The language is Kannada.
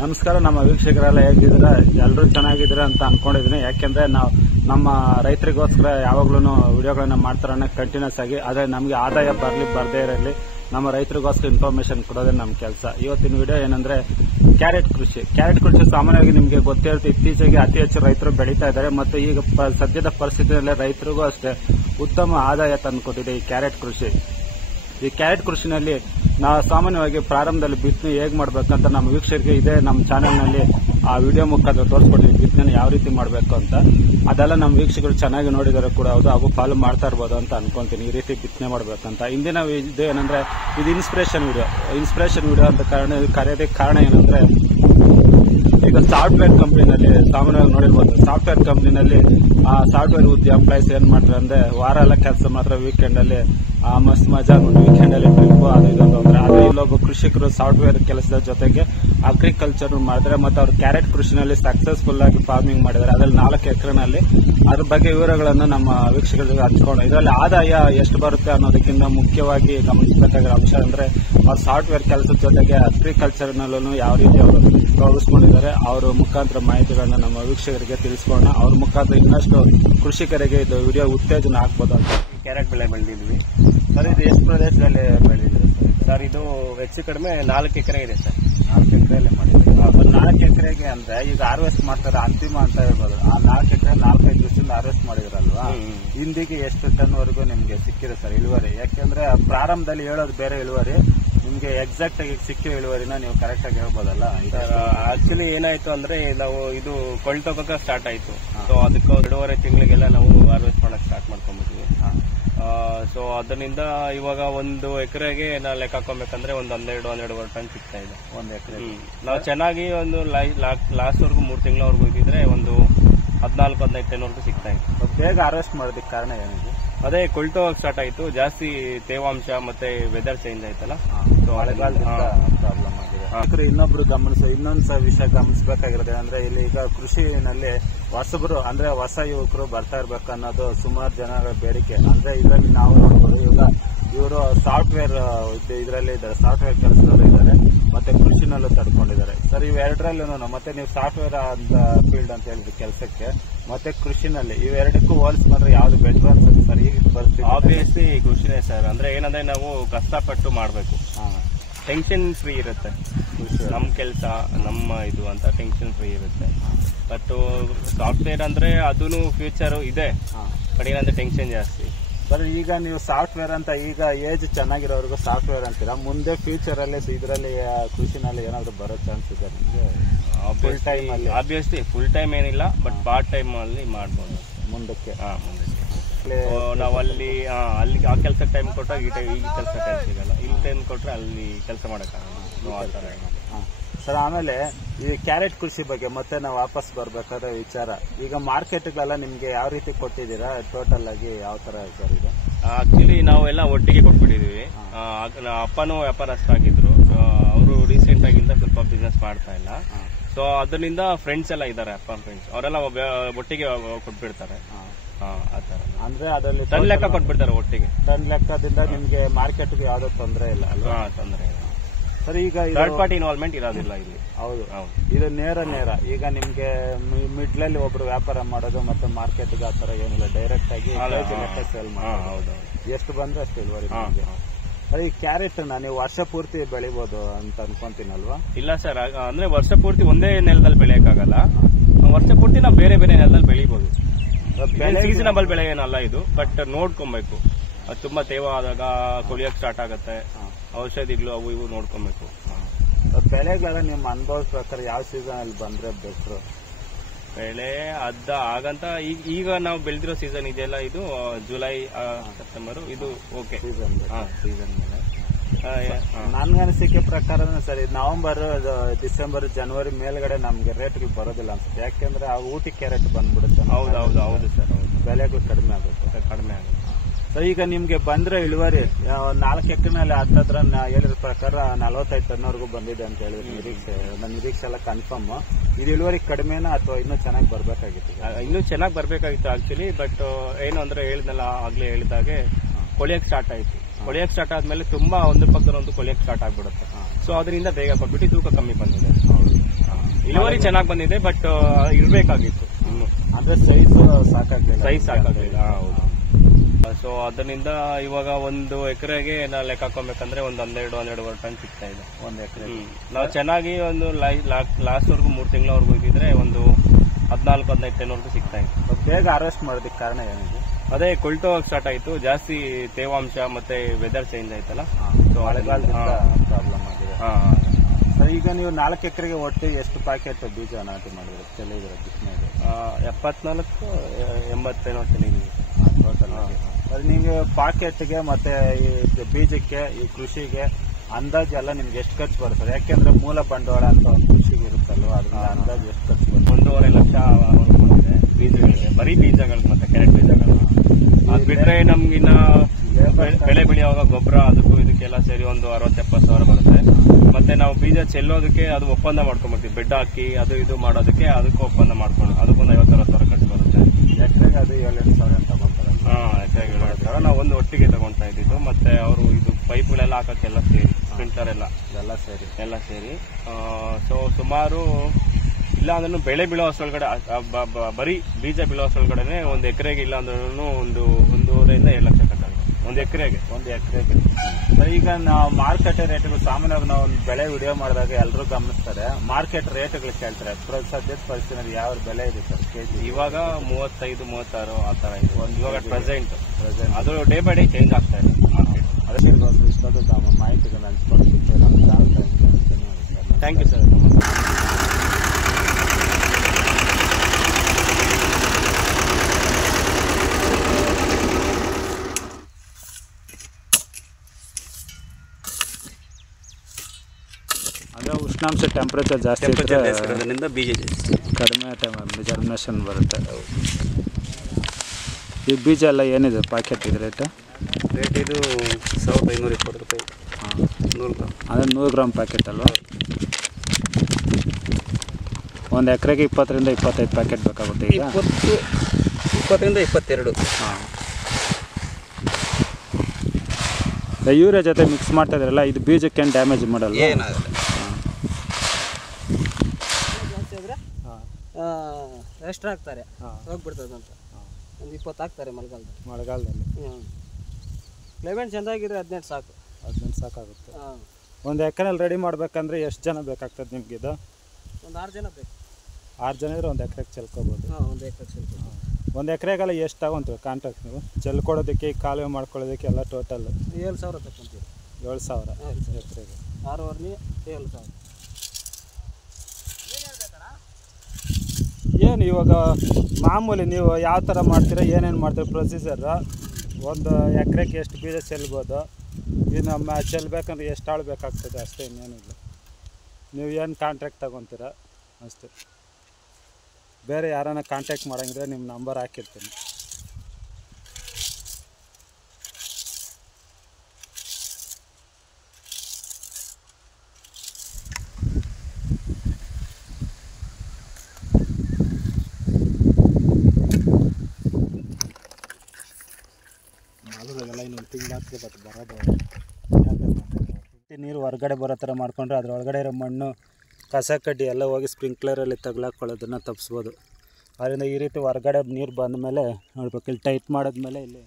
ನಮಸ್ಕಾರ. ನಮ್ಮ ವೀಕ್ಷಕರೆಲ್ಲ ಹೇಗಿದ್ದೀರಾ? ಎಲ್ಲರೂ ಚೆನ್ನಾಗಿದ್ದೀರಾ ಅಂತ ಅನ್ಕೊಂಡಿದ್ದೀನಿ. ಯಾಕೆಂದ್ರೆ ನಾವು ನಮ್ಮ ರೈತರಿಗೋಸ್ಕರ ಯಾವಾಗ್ಲೂ ವಿಡಿಯೋಗಳನ್ನ ಮಾಡ್ತಾರ ಕಂಟಿನ್ಯೂಸ್ ಆಗಿ. ಆದ್ರೆ ನಮಗೆ ಆದಾಯ ಬರದೇ ಇರಲಿ, ನಮ್ಮ ರೈತರಿಗೋಸ್ಕರ ಇನ್ಫಾರ್ಮೇಶನ್ ಕೊಡೋದೇ ನಮ್ಮ ಕೆಲಸ. ಇವತ್ತಿನ ವಿಡಿಯೋ ಏನಂದ್ರೆ ಕ್ಯಾರೆಟ್ ಕೃಷಿ. ಕ್ಯಾರೆಟ್ ಕೃಷಿ ಸಾಮಾನ್ಯವಾಗಿ ನಿಮಗೆ ಗೊತ್ತೇ ಇರುತ್ತೆ, ಇತ್ತೀಚೆಗೆ ಅತಿ ಹೆಚ್ಚು ರೈತರು ಬೆಳೀತಾ ಇದ್ದಾರೆ. ಮತ್ತು ಈಗ ಸದ್ಯದ ಪರಿಸ್ಥಿತಿಯಲ್ಲಿ ರೈತರಿಗೂ ಅಷ್ಟೇ ಉತ್ತಮ ಆದಾಯ ತಂದುಕೊಟ್ಟಿದೆ ಈ ಕ್ಯಾರೆಟ್ ಕೃಷಿ. ಈ ಕ್ಯಾರೆಟ್ ಕೃಷಿನಲ್ಲಿ ನಾವು ಸಾಮಾನ್ಯವಾಗಿ ಪ್ರಾರಂಭದಲ್ಲಿ ಬಿತ್ತನೆ ಹೇಗೆ ಮಾಡಬೇಕಂತ ನಮ್ಮ ವೀಕ್ಷಕರಿಗೆ ಇದೆ ನಮ್ಮ ಚಾನೆಲ್ನಲ್ಲಿ ಆ ವಿಡಿಯೋ ಮುಖಾಂತರ ತೋರಿಸ್ಕೊಡ್ತೀವಿ, ಬಿತ್ತನೆ ಯಾವ ರೀತಿ ಮಾಡಬೇಕು ಅಂತ. ಅದೆಲ್ಲ ನಮ್ಮ ವೀಕ್ಷಕರು ಚೆನ್ನಾಗಿ ನೋಡಿದರೆ ಕೂಡ ಹೌದು, ಹಾಗೂ ಫಾಲೋ ಮಾಡ್ತಾ ಇರ್ಬೋದು ಅಂತ ಅನ್ಕೊಂತೀನಿ. ಈ ರೀತಿ ಬಿತ್ತನೆ ಮಾಡಬೇಕಂತ ಇಂದಿನ ಇದು ಏನಂದ್ರೆ ಇದು ಇನ್ಸ್ಪಿರೇಷನ್ ವಿಡಿಯೋ ಅಂತ ಕರೆಯೋದಕ್ಕೆ ಕಾರಣ ಏನಂದ್ರೆ, ಈಗ ಸಾಫ್ಟ್ವೇರ್ ಕಂಪ್ನಿನಲ್ಲಿ ಸಾಮಾನ್ಯವಾಗಿ ನೋಡಿರ್ಬೋದು, ಸಾಫ್ಟ್ವೇರ್ ಕಂಪ್ನಿನಲ್ಲಿ ಸಾಫ್ಟ್ವೇರ್ ಎಂಪ್ಲಾಯ್ಸ್ ಏನ್ ಮಾಡ್ತಾರೆ ಅಂದ್ರೆ ವಾರ ಎಲ್ಲ ಕೆಲಸ ಮಾತ್ರ, ವೀಕೆಂಡ್ ಅಲ್ಲಿ ಮಸ್ತ್ ಮಜಾ ವೀಕೆಂಡ್ ಅಲ್ಲಿ ಟ್ರಿಪ್ ಅದು ಇದೊಂದು ಅಂದ್ರೆ. ಆದ್ರೆ ಇಲ್ಲೊಬ್ಬ ಕೃಷಿಕರು ಸಾಫ್ಟ್ವೇರ್ ಕೆಲಸದ ಜೊತೆಗೆ ಅಗ್ರಿಕಲ್ಚರ್ ಮಾಡಿದ್ರೆ ಮತ್ತು ಅವ್ರು ಕ್ಯಾರೆಟ್ ಕೃಷಿನಲ್ಲಿ ಸಕ್ಸಸ್ಫುಲ್ ಆಗಿ ಫಾರ್ಮಿಂಗ್ ಮಾಡಿದ್ದಾರೆ. ಅದ್ರಲ್ಲಿ 4 ಎಕರೆನಲ್ಲಿ ಅದ್ರ ಬಗ್ಗೆ ವಿವರಗಳನ್ನು ನಮ್ಮ ವೀಕ್ಷಕರಿಗೆ ಹಂಚ್ಕೊಂಡು, ಇದರಲ್ಲಿ ಆದಾಯ ಎಷ್ಟು ಬರುತ್ತೆ ಅನ್ನೋದಕ್ಕಿಂತ ಮುಖ್ಯವಾಗಿ ಗಮನಿಸಬೇಕಾಗಿರೋ ಅಂಶ ಅಂದ್ರೆ ಅವ್ರ ಸಾಫ್ಟ್ವೇರ್ ಕೆಲಸದ ಜೊತೆಗೆ ಅಗ್ರಿಕಲ್ಚರ್ ನಲ್ಲೂ ಯಾವ ರೀತಿ ಅವರು ತೊಡಗಿಸ್ಕೊಂಡಿದ್ದಾರೆ, ಅವ್ರ ಮುಖಾಂತರ ಮಾಹಿತಿಗಳನ್ನ ನಮ್ಮ ವೀಕ್ಷಕರಿಗೆ ತಿಳಿಸ್ಕೊಂಡು ಅವ್ರ ಮುಖಾಂತರ ಇನ್ನಷ್ಟು ಕೃಷಿಕರಿಗೆ ಇದು ವಿಡಿಯೋ ಉತ್ತೇಜನ ಆಗ್ಬೋದು ಅಂತ. ಕ್ಯಾರೆಟ್ ಬೆಳೆ ಬೆಳೆದಿದ್ವಿ ಸರ್. ಇದು ಎಷ್ಟು ಪ್ರದೇಶದಲ್ಲಿ ಬೆಳೆದಿದೆ ಸರ್? ಇದು ಹೆಚ್ಚು ಕಡಿಮೆ 4 ಎಕರೆ ಇದೆ ಸರ್. 4 ಎಕರೆಯಲ್ಲೇ ಮಾಡಿದ್ದೀವಿ. 4 ಎಕರೆಗೆ ಅಂದ್ರೆ ಈಗ ಹಾರ್ವೆಸ್ಟ್ ಮಾಡ್ತಾರೆ ಅಂತಿಮ ಅಂತ ಹೇಳ್ಬೋದು. ಆ 4 ಎಕರೆ 4-5 ದಿವಸದಿಂದ ಹಾರ್ವೆಸ್ಟ್ ಮಾಡಿದ್ರಲ್ವಾ, ಇಂದಿಗೆ ಎಷ್ಟು ಟನ್ ವರೆಗೂ ನಿಮ್ಗೆ ಸಿಕ್ಕಿದೆ ಸರ್ ಇಳುವರಿ? ಯಾಕೆಂದ್ರೆ ಪ್ರಾರಂಭದಲ್ಲಿ ಹೇಳೋದು ಬೇರೆ ಇಳುವರಿ, ನಿಮ್ಗೆ ಎಕ್ಸಾಕ್ಟ್ ಆಗಿ ಸಿಕ್ಕಿರೋ ಇಳುವರಿನ ನೀವು ಕರೆಕ್ಟ್ ಆಗಿ ಹೇಳ್ಬೋದಲ್ಲ? ಆಕ್ಚುಲಿ ಏನಾಯ್ತು ಅಂದ್ರೆ ನಾವು ಇದು ಕೊಳ್ಳೋಕೆ ಸ್ಟಾರ್ಟ್ ಆಯ್ತು. ಸೊ ಅದಕ್ಕೆ 2.5 ತಿಂಗಳಿಗೆಲ್ಲ ನಾವು ಹಾರ್ವೆಸ್ಟ್ ಮಾಡಕ್ ಸ್ಟಾರ್ಟ್ ಮಾಡ್ಕೊಂಡ್ಬಿಟ್ವಿ. ಸೊ ಅದರಿಂದ ಇವಾಗ 1 ಎಕರೆಗೆ ನಾವು ಲೆಕ್ಕ ಹಾಕೊಬೇಕಂದ್ರೆ ಒಂದು 12-12.5 ಟನ್ ಸಿಗ್ತಾ ಇದೆ 1 ಎಕರೆ. ನಾವು ಚೆನ್ನಾಗಿ ಒಂದು ಲಾಸ್ಟ್ ವರ್ಗು 3 ತಿಂಗಳವರೆಗೂ ಇದ್ದಿದ್ರೆ ಒಂದು 14-15 ಟನ್ ವರೆಗೂ ಸಿಗ್ತಾ ಇತ್ತು. ಬೇಗ ಹಾರ್ವೆಸ್ಟ್ ಮಾಡೋದಕ್ಕೆ ಕಾರಣ ಏನಿದೆ? ಅದೇ ಕೊಳ್ತೋಗಕ್ಕೆ ಸ್ಟಾರ್ಟ್ ಆಯ್ತು, ಜಾಸ್ತಿ ತೇವಾಂಶ ಮತ್ತೆ ವೆದರ್ ಚೇಂಜ್ ಆಯ್ತಲ್ಲ, ಸೊ ಮಳೆಗಾಲದಿಂದ ಪ್ರಾಬ್ಲಮ್ ಆಗಿದೆ. ಇನ್ನೊಂದು ವಿಷಯ ಗಮನಿಸಬೇಕಾಗಿರೋದು ಏನಂದ್ರೆ, ಇಲ್ಲಿ ಈಗ ಕೃಷಿನಲ್ಲಿ ಹೊಸಬರು ಅಂದ್ರೆ ಹೊಸ ಯುವಕರು ಬರ್ತಾ ಇರ್ಬೇಕು ಅನ್ನೋದು ಸುಮಾರು ಜನರ ಬೇಡಿಕೆ. ಅಂದ್ರೆ ಇದರಲ್ಲಿ ನಾವು ನೋಡ್ಬೋದು, ಈಗ ಇವರು ಸಾಫ್ಟ್ವೇರ್ ಇದರಲ್ಲಿ ಇದ್ದಾರೆ, ಸಾಫ್ಟ್ವೇರ್ ಕೆಲಸದಲ್ಲೂ ಇದ್ದಾರೆ, ಮತ್ತೆ ಕೃಷಿನಲ್ಲೂ ತಡ್ಕೊಂಡಿದ್ದಾರೆ. ಸರ್, ಇವೆರಡರಲ್ಲೂ ಮತ್ತೆ ನೀವು ಸಾಫ್ಟ್ವೇರ್ ಅಂತ ಫೀಲ್ಡ್ ಅಂತ ಹೇಳಿದ್ರಿ ಕೆಲಸಕ್ಕೆ, ಮತ್ತೆ ಕೃಷಿನಲ್ಲಿ ಇವೆರಡಕ್ಕೂ ಹೋಲಿಸ್ಕೊಂಡ್ರೆ ಯಾವ್ದು ಬೆಟರ್ ಅನ್ಸುತ್ತೆ ಸರ್ ಈಗ ಪರಿಸ್ಥಿತಿ? ಆಬ್ವಿಯಸ್ಲಿ ಕೃಷಿನೇ ಸರ್. ಅಂದ್ರೆ ಏನಂದ್ರೆ ನಾವು ಕಷ್ಟಪಟ್ಟು ಮಾಡಬೇಕು, ಟೆನ್ಷನ್ ಫ್ರೀ ಇರುತ್ತೆ ನಮ್ ಕೆಲಸ, ನಮ್ಮ ಇದು ಅಂತ ಟೆನ್ಷನ್ ಫ್ರೀ ಇರುತ್ತೆ. ಬಟ್ ಸಾಫ್ಟ್ವೇರ್ ಅಂದ್ರೆ ಅದೂ ಫ್ಯೂಚರ್ ಇದೆ, ಬಟ್ ಏನಂದ್ರೆ ಟೆನ್ಷನ್ ಜಾಸ್ತಿ. ಸರ್, ಈಗ ನೀವು ಸಾಫ್ಟ್ವೇರ್ ಅಂತ ಈಗ ಏಜ್ ಚೆನ್ನಾಗಿರೋರ್ಗು ಸಾಫ್ಟ್ವೇರ್ ಅಂತೀರಾ, ಮುಂದೆ ಫ್ಯೂಚರ್ ಅಲ್ಲಿ ಇದರಲ್ಲಿ ಕೃಷಿನಲ್ಲಿ ಏನಾದ್ರು ಬರೋ ಚಾನ್ಸ್ ಇದೆ ನಿಮಗೆ? ಫುಲ್ ಟೈಮ್ ಅಲ್ಲಿ ಆಬ್ವಿಯಸ್ಲಿ ಫುಲ್ ಟೈಮ್ ಏನಿಲ್ಲ, ಬಟ್ ಪಾರ್ಟ್ ಟೈಮ್ ಅಲ್ಲಿ ಮಾಡ್ಬೋದು ಮುಂದಕ್ಕೆ. ನಾವು ಅಲ್ಲಿ ಆ ಕೆಲಸ ಟೈಮ್ ಕೊಟ್ಟಾಗ ಈ ಕೆಲಸ ಟೈಮ್ ಸಿಗಲ್ಲ, ಇಲ್ಲಿ ಟೈಮ್ ಕೊಟ್ರೆ ಅಲ್ಲಿ ಕೆಲಸ ಮಾಡಕ್ಕಾಗಲ್ಲ. ಸರ್, ಆಮೇಲೆ ಈ ಕ್ಯಾರೆಟ್ ಕೃಷಿ ಬಗ್ಗೆ ಮತ್ತೆ ನಾವು ವಾಪಸ್ ಬರ್ಬೇಕಾದ್ರೆ ವಿಚಾರ, ಈಗ ಮಾರ್ಕೆಟ್ಗೆಲ್ಲ ನಿಮ್ಗೆ ಯಾವ ರೀತಿ ಕೊಟ್ಟಿದ್ದೀರಾ? ಟೋಟಲ್ ಆಗಿ ಯಾವ ತರ ಸರ್ ಇದೆ? ಆಕ್ಚುಲಿ ನಾವೆಲ್ಲ ಒಟ್ಟಿಗೆ ಕೊಟ್ಬಿಟ್ಟಿದೀವಿ. ಅಪ್ಪನೂ ವ್ಯಾಪಾರಸ್ಥರಾಗಿದ್ರು, ಅವರು ರೀಸೆಂಟ್ ಆಗಿಂದ ಸ್ವಲ್ಪ ಬಿಸ್ನೆಸ್ ಮಾಡ್ತಾ ಇಲ್ಲ. ಸೊ ಅದರಿಂದ ಫ್ರೆಂಡ್ಸ್ ಎಲ್ಲ ಇದ್ದಾರೆ, ಅಪ್ಪ ಫ್ರೆಂಡ್ಸ್, ಅವರೆಲ್ಲ ಒಟ್ಟಿಗೆ ಕೊಟ್ಬಿಡ್ತಾರೆ. ಆತರ ಅಂದ್ರೆ ಅದರಲ್ಲಿ ಟನ್ ಲೆಕ್ಕ ಕೊಟ್ಬಿಡ್ತಾರೆ ಒಟ್ಟಿಗೆ. ಟನ್ ಲೆಕ್ಕದಿಂದ ನಿಮ್ಗೆ ಮಾರ್ಕೆಟ್ಗೆ ಯಾವ್ದೋ ತೊಂದರೆ ಇಲ್ಲ ಅಲ್ವಾ? ತೊಂದರೆ ಇಲ್ಲ ಸರ್. ಈಗ ಥರ್ಡ್ ಪಾರ್ಟಿ ಇನ್ವಾಲ್ವ್ಮೆಂಟ್ ಇರೋದಿಲ್ಲ ಇಲ್ಲಿ. ಹೌದು, ಇದು ನೇರ ಈಗ ನಿಮ್ಗೆ ಮಿಡ್ಲಲ್ಲಿ ಒಬ್ರು ವ್ಯಾಪಾರ ಮಾಡೋದು ಮತ್ತೆ ಮಾರ್ಕೆಟ್ಗೆ ಆತರ ಏನಿಲ್ಲ, ಡೈರೆಕ್ಟ್ ಆಗಿ ಸೇಲ್ ಮಾಡೋದು. ಎಷ್ಟು ಬಂದ್ರೆ ಅಷ್ಟು ಇಳುವರಿ ನಿಮಗೆ. ಈ ಕ್ಯಾರೆಟ್ ನೀವು ವರ್ಷ ಪೂರ್ತಿ ಬೆಳಿಬಹುದು ಅಂತ ಅನ್ಕೊಂತೀನಲ್ವಾ? ಇಲ್ಲ ಸರ್, ಅಂದ್ರೆ ವರ್ಷ ಪೂರ್ತಿ ಒಂದೇ ನೆಲದಲ್ಲಿ ಬೆಳೆಯಕ್ಕಾಗಲ್ಲ. ವರ್ಷ ಪೂರ್ತಿ ನಾವು ಬೇರೆ ಬೇರೆ ನೆಲದಲ್ಲಿ ಬೆಳಿಬಹುದು. ಸೀಸನಬಲ್ ಬೆಳೆ ಏನಲ್ಲ ಇದು, ಬಟ್ ನೋಡ್ಕೊಬೇಕು. ಅದು ತುಂಬಾ ತೇವ ಆದಾಗ ಕೊಳಿಯಕ್ ಸ್ಟಾರ್ಟ್ ಆಗತ್ತೆ, ಔಷಧಿಗಳು ಅವು ಇವು ನೋಡ್ಕೊಬೇಕು. ಬೆಳೆಗಳ ನಿಮ್ಮ ಅನುಭವದ ಪ್ರಕಾರ ಯಾವ ಸೀಸನ್ ಅಲ್ಲಿ ಬಂದ್ರೆ ಬೆಟ್ರು? ಬೆಳೆ ಆಗಂತ ಈಗ ನಾವು ಬೆಳೆದಿರೋ ಸೀಸನ್ ಇದೆಯಲ್ಲ, ಇದು ಜುಲೈ ಸೆಪ್ಟೆಂಬರ್, ಇದು ಓಕೆ ಸೀಸನ್. ನನ್ಗನಿಸಿಕೆ ಪ್ರಕಾರ ಸರಿ ನವೆಂಬರ್, ಡಿಸೆಂಬರ್, ಜನವರಿ ಮೇಲ್ಗಡೆ ನಮ್ಗೆ ರೇಟ್ಗಳು ಬರೋದಿಲ್ಲ ಅನ್ಸುತ್ತೆ. ಯಾಕೆಂದ್ರೆ ಆ ಊಟಿ ಕ್ಯಾರೆಟ್ ಬಂದ್ಬಿಡುತ್ತೆ. ಹೌದು ಸರ್, ಬೆಲೆಗಳು ಕಡಿಮೆ ಆಗುತ್ತೆ. ಈಗ ನಿಮ್ಗೆ ಬಂದ್ರೆ ಇಳುವರಿ 4 ಎಕರೆನಲ್ಲಿ ಹತ್ತತ್ರ ಹೇಳಿರೋ ಪ್ರಕಾರ 45 ಟನ್ವರೆಗೂ ಬಂದಿದೆ ಅಂತ ಹೇಳಿದ್ರೆ ನನ್ನ ನಿರೀಕ್ಷೆ ಎಲ್ಲ ಕನ್ಫರ್ಮ್. ಇದು ಇಳುವರಿ ಕಡಿಮೆನಾ ಅಥವಾ ಇನ್ನೂ ಚೆನ್ನಾಗಿ ಬರ್ಬೇಕಾಗಿತ್ತು? ಇನ್ನೂ ಚೆನ್ನಾಗಿ ಬರ್ಬೇಕಾಗಿತ್ತು ಆಕ್ಚುಲಿ, ಬಟ್ ಏನು ಅಂದ್ರೆ ಆಗ್ಲೇ ಹೇಳಿದಾಗೆ ಕೊಳಿಯಕ್ ಸ್ಟಾರ್ಟ್ ಆಯ್ತು. ಕೊಳಿಯಕ್ ಸ್ಟಾರ್ಟ್ ಆದ್ಮೇಲೆ ತುಂಬಾ ಒಂದು ಪಕ್ಕದ ಒಂದು ಕೊಳಿಯಕ್ ಸ್ಟಾರ್ಟ್ ಆಗ್ಬಿಡುತ್ತೆ. ಸೊ ಅದರಿಂದ ಬೇಗ ಕೊಟ್ಬಿಟ್ಟು ತೂಕ ಕಮ್ಮಿ ಬಂದಿದೆ. ಇಳುವರಿ ಚೆನ್ನಾಗಿ ಬಂದಿದೆ, ಬಟ್ ಇರ್ಬೇಕಾಗಿತ್ತು ಇನ್ನು. ಅಂದ್ರೆ ಸೈಜ್ ಸಾಕಾಗ್ಲಿಲ್ಲ. ಸೈಜ್ ಸಾಕಾಗ್ಲಿಲ್ಲ. ಹೌದು. ಸೊ ಅದರಿಂದ ಇವಾಗ ಒಂದು ಎಕರೆಗೆ ನಾವು ಲೆಕ್ಕ ಹಾಕೊಬೇಕಂದ್ರೆ ಒಂದು 12-12.5 ಟನ್ ಸಿಗ್ತಾ ಇದೆ ಒಂದು ಎಕರೆ. ನಾವು ಚೆನ್ನಾಗಿ ಒಂದು ಲಾಸ್ಟ್ ವರ್ಗು 3 ತಿಂಗಳವರೆಗೂ ಇದ್ದಿದ್ರೆ ಒಂದು 14-15 ಟನ್ವರೆಗೂ ಸಿಗ್ತಾ ಇದೆ. ಬೇಗ ಹಾರ್ವೆಸ್ಟ್ ಮಾಡೋದಕ್ಕೆ ಕಾರಣ ಏನಿದೆ? ಅದೇ ಕೊಳ್ತು ಸ್ಟಾರ್ಟ್ ಆಯ್ತು, ಜಾಸ್ತಿ ತೇವಾಂಶ ಮತ್ತೆ ವೆದರ್ ಚೇಂಜ್ ಆಯ್ತಲ್ಲ, ಸೊ ಮಳೆಗಾಲದಿಂದ ಪ್ರಾಬ್ಲಮ್ ಆಗಿದೆ. ಈಗ ನೀವು 4 ಎಕರೆಗೆ ಒಟ್ಟು ಎಷ್ಟು ಪ್ಯಾಕೆಟ್ ಬೀಜ ನಾಟಿ ಮಾಡಿದ್ರೆ ಚೆಲ್ಲಿದ್ರೆ ಬಿತ್ತನೆಗೆ? 74-85 ಚೆಲ್ಲಿದ್ದೀವಿ ಟೋಟಲ್. ನಿಮಗೆ ಪಾಕೆಟ್ಗೆ ಮತ್ತೆ ಈ ಬೀಜಕ್ಕೆ ಈ ಕೃಷಿಗೆ ಅಂದಾಜು ಎಲ್ಲ ನಿಮ್ಗೆ ಎಷ್ಟು ಖರ್ಚು ಬರ್ತದೆ? ಯಾಕೆಂದ್ರೆ ಮೂಲ ಬಂಡವಾಳ ಅಂತ ಒಂದು ಕೃಷಿಗೆ ಇರುತ್ತಲ್ವ, ಅದರಿಂದ ಅಂದಾಜು ಎಷ್ಟು ಖರ್ಚು ಬರ್ತದೆ? 1.5 ಲಕ್ಷ ಬಂದಿದೆ ಬೀಜಗಳಿಗೆ, ಬರೀ ಬೀಜಗಳು ಮತ್ತೆ ಕ್ಯಾರೆಟ್ ಬೀಜಗಳು. ಅದ್ ಬಿಟ್ರೆ ನಮ್ಗಿನ್ನ ಬೆಳೆ ಬೆಳೆಯುವಾಗ ಗೊಬ್ಬರ ಅದಕ್ಕೂ ಇದಕ್ಕೆಲ್ಲ ಸೇರಿ ಒಂದು 60-70 ಸಾವಿರ ಬರುತ್ತೆ. ಮತ್ತೆ ನಾವು ಬೀಜ ಚೆಲ್ಲೋದಕ್ಕೆ ಅದು ಒಪ್ಪಂದ ಮಾಡ್ಕೊಂಡ್ಬಿಡ್ತೀವಿ, ಬೆಡ್ ಹಾಕಿ ಅದು ಇದು ಮಾಡೋದಕ್ಕೆ ಅದಕ್ಕೂ ಒಪ್ಪಂದ ಮಾಡ್ಕೊಂಡು ಅದಕ್ಕೊಂದು 50-60 ಸಾವಿರ ಖರ್ಚು ಬರುತ್ತೆ. ಎಕರೆಗೆ ಅದು 7-8 ಸಾವಿರ ತಗೊಳ್ತಾರೆ. ಎಕರೆಗೆ 7-8 ಸಾವಿರ ನಾವು ಒಂದು ಒಟ್ಟಿಗೆ ತಗೊಳ್ತಾ ಇದ್ದಿದ್ದು. ಮತ್ತೆ ಅವರು ಇದು ಪೈಪ್ಗಳೆಲ್ಲ ಹಾಕಕ್ಕೆಲ್ಲ ಸೇರಿ, ಸ್ಪ್ರಿಂಕ್ಲರ್ ಎಲ್ಲ ಸೇರಿ ಸೊ ಸುಮಾರು ಇಲ್ಲ ಅಂದ್ರೂ ಬೆಳೆ ಬೀಳೋ ಅಷ್ಟೊಳಗಡೆ ಬರೀ ಬೀಜ ಬೀಳೋ ಅಷ್ಟೊಳಗಡೆ ಒಂದು ಎಕರೆಗೆ ಇಲ್ಲ ಅಂದ್ರೂ ಒಂದು 1.5-2 ಲಕ್ಷ ಖರ್ಚಾಗುತ್ತೆ ಒಂದು ಎಕರೆಗೆ. ಈಗ ನಾವು ಮಾರ್ಕೆಟ್ ರೇಟ್ಗಳು ಸಾಮಾನ್ಯವಾಗಿ ನಾವು ಒಂದು ಬೆಳೆ ವಿಡಿಯೋ ಮಾಡಿದಾಗ ಎಲ್ಲರೂ ಗಮನಿಸ್ತಾರೆ, ಮಾರ್ಕೆಟ್ ರೇಟ್ಗಳು ಕೇಳ್ತಾರೆ. ಸದ್ಯದ ಪರಿಸ್ಥಿತಿ ಯಾವ ಬೆಲೆ ಇದೆ ಸರ್ ಕೆಜಿ? ಇವಾಗ 35-36 ಆ ತರ ಇದೆ ಇವಾಗ ಪ್ರೆಸೆಂಟ್. ಅದು ಡೇ ಬೈ ಡೇ ಚೇಂಜ್ ಆಗ್ತಾ ಇದೆ ಮಾರ್ಕೆಟ್. ಅದಕ್ಕೆ ಇಷ್ಟೊಂದು ಮಾಹಿತಿಗಳನ್ನು ಹಂಚ್ಕೊಂಡು ಥ್ಯಾಂಕ್ ಯು ಸರ್. ಅಂದರೆ ಉಷ್ಣಾಂಶ ಟೆಂಪ್ರೇಚರ್ ಜಾಸ್ತಿ ಇರೋದ್ರಿಂದ ಬೀಜ ಕಡಿಮೆ ಜರ್ಮಿನೇಷನ್ ಬರುತ್ತೆ. ಈ ಬೀಜ ಎಲ್ಲ ಏನಿದೆ ಪ್ಯಾಕೆಟ್ ಇದೆ ರೇಟ್ ಇದು 1520 ರೂಪಾಯಿ. 100 ಗ್ರಾಮ್ ಅಂದರೆ 100 ಗ್ರಾಮ್ ಪ್ಯಾಕೆಟ್ ಅಲ್ವಾ? ಒಂದು ಎಕರೆಗೆ 20-25 ಪ್ಯಾಕೆಟ್ ಬೇಕಾಗುತ್ತೆ. ಈಗ 20-22. ಹಾಂ. ಯೂರಿಯಾ ಜೊತೆ ಮಿಕ್ಸ್ ಮಾಡ್ತಾ ಇದ್ರಲ್ಲ, ಇದು ಬೀಜಕ್ಕೆ ಏನು ಡ್ಯಾಮೇಜ್ ಮಾಡಲ್ಲ? ಎಕ್ಸ್ಟ್ರಾ ಹಾಕ್ತಾರೆ, ಹೋಗ್ಬಿಡ್ತದಂತ. ಒಂದು 20 ಹಾಕ್ತಾರೆ ಮಳೆಗಾಲದಲ್ಲಿ. ಕ್ಲೈಮೇಟ್ ಚೆಂದಾಗಿದ್ರೆ 18 ಸಾಕು. 18 ಸಾಕಾಗುತ್ತೆ. ಒಂದು ಎಕರೆಲ್ಲಿ ರೆಡಿ ಮಾಡ್ಬೇಕಂದ್ರೆ ಎಷ್ಟು ಜನ ಬೇಕಾಗ್ತದೆ ನಿಮ್ಗೆ? ಇದು ಒಂದು 6 ಜನ ಬೇಕು. 6 ಜನ ಇದ್ರೆ ಒಂದು ಎಕರೆಗೆ ಚೆಲ್ಕೋಬೋದು. ಒಂದು ಎಕರೆಗೆ ಚೆಲ್ಕೋಬೋದು. ಒಂದು ಎಕರೆಗೆಲ್ಲ ಎಷ್ಟು ತಗೊಂತೀವಿ ಕಾಂಟ್ರಾಕ್ಟ್ ನೀವು? ಚೆಲ್ಕೊಡೋದಕ್ಕೆ, ಕಾಲುವೆ ಮಾಡ್ಕೊಳ್ಳೋದಕ್ಕೆ ಎಲ್ಲ ಟೋಟಲ್ 7,000 ತಗೊಂತೀವಿ. 7,000 ಎಕರೆಗೆ. 6 7,000. ಏನು ಇವಾಗ ಮಾಮೂಲಿ ನೀವು ಯಾವ ಥರ ಮಾಡ್ತೀರಾ, ಏನೇನು ಮಾಡ್ತೀರಾ ಪ್ರೊಸೀಜರ್? ಒಂದು ಎಕರೆಗೆ ಎಷ್ಟು ಬೀಜ ಚೆಲ್ಬೋದು? ಇನ್ನು ಚೆಲ್ಬೇಕಂದ್ರೆ ಎಷ್ಟು ಆಳು ಬೇಕಾಗ್ತದೆ ಅಷ್ಟೇ, ಇನ್ನೇನಿಲ್ಲ. ನೀವು ಏನು ಕಾಂಟ್ರಾಕ್ಟ್ ತಗೊತೀರಾ ಅಷ್ಟೇ. ಬೇರೆ ಯಾರನ್ನ ಕಾಂಟ್ಯಾಕ್ಟ್ ಮಾಡೋಂಗಿದ್ರೆ ನಿಮ್ಮ ನಂಬರ್ ಹಾಕಿರ್ತೀನಿ. ಅದರೊಳಗೆಲ್ಲ ಇನ್ನೊಂದು ತಿಂಗಳಾಗ್ತದೆ ಬಟ್ ಬರೋದು. ನೀರು ಹೊರಗಡೆ ಬರೋ ಥರ ಮಾಡ್ಕೊಂಡ್ರೆ ಅದರೊಳಗಡೆ ಇರೋ ಮಣ್ಣು, ಕಸ ಕಡ್ಡಿ ಎಲ್ಲ ಹೋಗಿ ಸ್ಪ್ರಿಂಕ್ಲರಲ್ಲಿ ತಗ್ಲಾಕೊಳ್ಳೋದನ್ನು ತಪ್ಪಿಸ್ಬೋದು. ಅದರಿಂದ ಈ ರೀತಿ ಹೊರಗಡೆ ನೀರು ಬಂದ ಮೇಲೆ ನೋಡ್ಬೇಕು, ಇಲ್ಲಿ ಟೈಟ್ ಮಾಡಿದ್ಮೇಲೆ ಇಲ್ಲಿ